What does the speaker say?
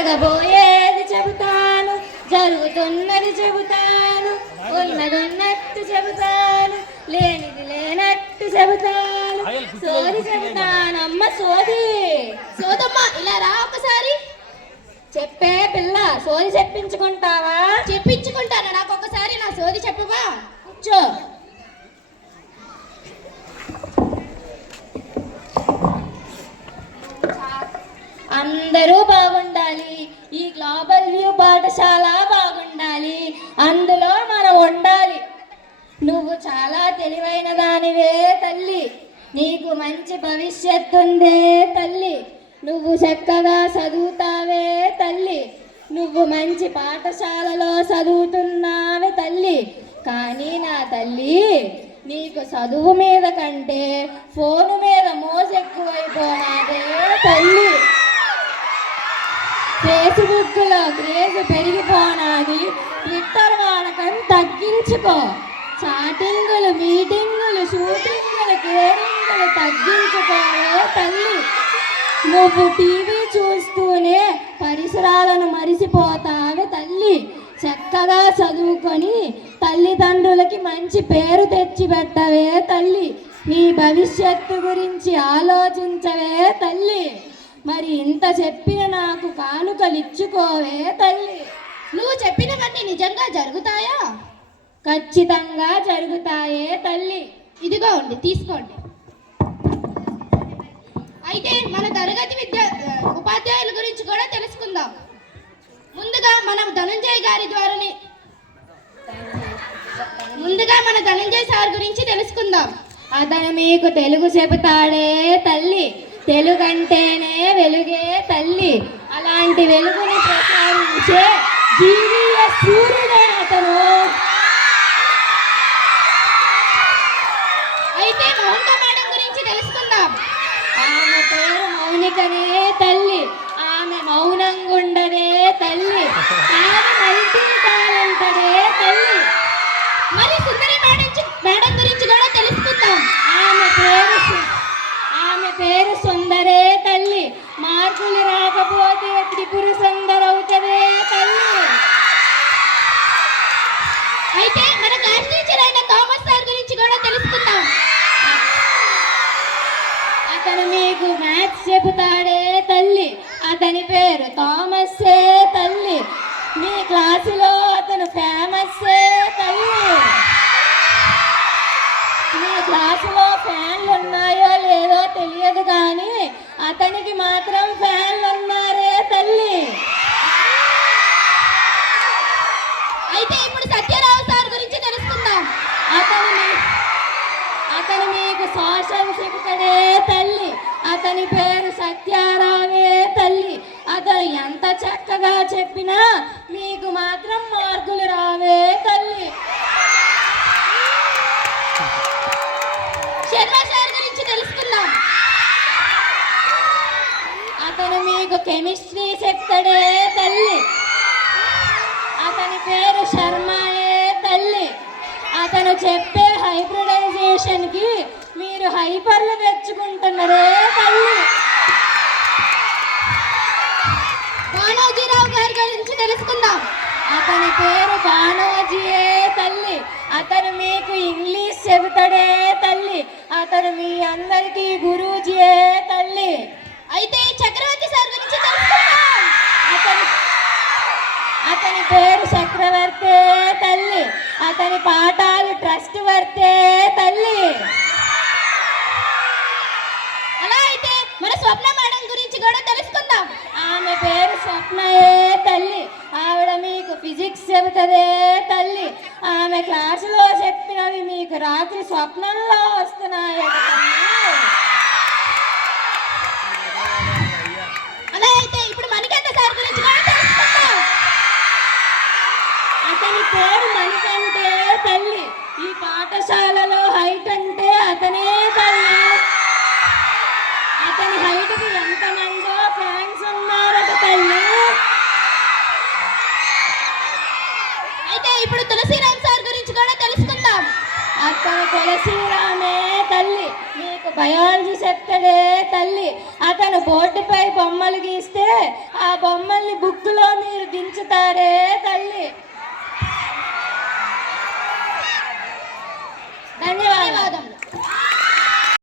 జరగబోయేది చెబుతాను, జరుగుతున్నది చెబుతాను, ఉన్నదున్నట్టు చెబుతాను, లేనిది లేనట్టు చెబుతాను, సోది చెబుతానమ్మ సోది. సోదమ్మ ఇలా రా ఒకసారి. చెప్పే పిల్ల, సోది చెప్పించుకుంటావా? చెప్పించుకుంటాను, నాకు ఒకసారి నా సోది చెప్పవా? కూర్చో. అందరూ బాగుండాలి, ఈ గ్లోబల్ వ్యూ పాఠశాల బాగుండాలి, అందులో మనం ఉండాలి. నువ్వు చాలా తెలివైన దానివే తల్లి, నీకు మంచి భవిష్యత్తు ఉందే తల్లి, నువ్వు చక్కగా చదువుతావే తల్లి, నువ్వు మంచి పాఠశాలలో చదువుతున్నావే తల్లి. కానీ నా తల్లి, నీకు చదువు మీద కంటే ఫోను మీద మోజు ఎక్కువైపోనాదే తల్లి. ఫేస్బుక్లో క్రేజ్ పెరిగిపోనాది, ట్విట్టర్ వాడకం తగ్గించుకో, చాటింగులు, మీటింగులు, షూటింగులు, కేరింగులు తగ్గించుకోవే తల్లి. నువ్వు టీవీ చూస్తూనే పరిసరాలను మరిసిపోతావే తల్లి. చక్కగా చదువుకొని తల్లిదండ్రులకి మంచి పేరు తెచ్చిపెట్టవే తల్లి. నీ భవిష్యత్తు గురించి ఆలోచించవే తల్లి. మరి ఇంత చెప్పిన నాకు కానుకలిచ్చుకోవే తల్లి. నువ్వు చెప్పినవన్నీ నిజంగా జరుగుతాయా? ఖచ్చితంగా జరుగుతాయే తల్లి. ఇదిగో ఉంది, తీసుకోండి. అయితే మన తరగతి ఉపాధ్యాయుల గురించి కూడా తెలుసుకుందాం. ముందుగా మన ధనంజయ్ సార్ గురించి తెలుసుకుందాం. అతను మీకు తెలుగు చెబుతాడే తల్లి. తెలుగంటేనే వెలుగే తల్లి. అలాంటి వెలుగుని ప్రసాదించే జీవీయ సూర్యుడే అతను. అయితే మౌనిక మేడం గురించి తెలుసుకుందాం. ఆమె పేరు మౌనికనే తల్లి. ఆమె మౌనంగా ఉండదే తల్లి, ఆమె మల్టీ టాలెంటెడే తల్లి. మరి సుందరి మేడం గురించి కూడా తెలుసుకుందాం. ఆమె పేరు సుందరే తల్లి. మార్కులు రాకపోతే త్రిపుర సుందరవుతదే తల్లి. అయితే మన క్లాస్ టీచర్ అయిన థామస్ సార్ గురించి కూడా తెలుసుకుందాం. అతను మీకు మ్యాథ్స్ చెబుతాడే తల్లి. అతని పేరు థామస్సే తల్లి. మీ క్లాసులో అతను ఫేమస్సే తల్లి. మీ క్లాసులో ఫ్యాన్లు ఉన్నాయో లేదో తెలియదు కానీ అతనికి మాత్రం ఫ్యాన్లు ఉన్నారే తల్లి. అయితే ఇప్పుడు సత్యరావు సార్ గురించి తెలుసుకుందాం. అతను మీకు సోషల్ చెబుతాడే తల్లి. అతని పేరు సత్యారావే తల్లి. అతను ఎంత చక్కగా చెప్పినా మీకు మాత్రం మార్కులు రావే తల్లి. శర్మ సార్ గురించి తెలుసుకుందాం. అతను మీకు కెమిస్ట్రీ చెప్తాడే తల్లి. అతని పేరు శర్మయే తల్లి. అతను చెప్పే హైబ్రిడైజేషన్ కి మీరు హైపర్లు తెచ్చుకుంటున్నారే తల్లి. బాణోజీరావు గారి గురించి తెలుసుకుందాం. అతని పేరు బాణోజీయే తల్లి. అతను మీకు ఇంగ్లీష్ చెబుతాడే తల్లి. అతను మీ అందరికీ గురూజీయే తల్లి. అయితే చక్రవర్తి సార్ గురించి తెలుసుకుందాం. అతని పేరు చక్రవర్తే తల్లి. అతని పాఠాలు ట్రస్ట్ వర్తే తల్లి. అలా అయితే మన స్వప్న మేడం గురించి కూడా తెలుసుకుందాం. ఆమె పేరు స్వప్నయే తల్లి. ఆవిడ మీకు ఫిజిక్స్ చెబుతుందే తల్లి. ఆమె క్లాసులో చెప్పినవి మీకు రాత్రి స్వప్నంలో వస్తున్నాయి. అలా అయితే ఇప్పుడు మణికంఠ సార్ గురించి కూడా తెలుసుకుందాం. అతని పేరు మణికంఠే తల్లి. ఈ పాఠశాలలో హైట్ అంటే అతనే తల్లి. అతని హైట్కి ఎంతమందో ఫ్యాన్స్ ఉన్నారట తల్లి. అయితే ఇప్పుడు తులసిరామ్ సార్ గురించి కూడా తెలుసుకుందాం. అతను తులసిరామే తల్లి. బయాలజీ చెప్తాడే తల్లి. అతను బోర్డుపై బొమ్మలు గీస్తే ఆ బొమ్మల్ని బుక్లో మీరు దించుతారే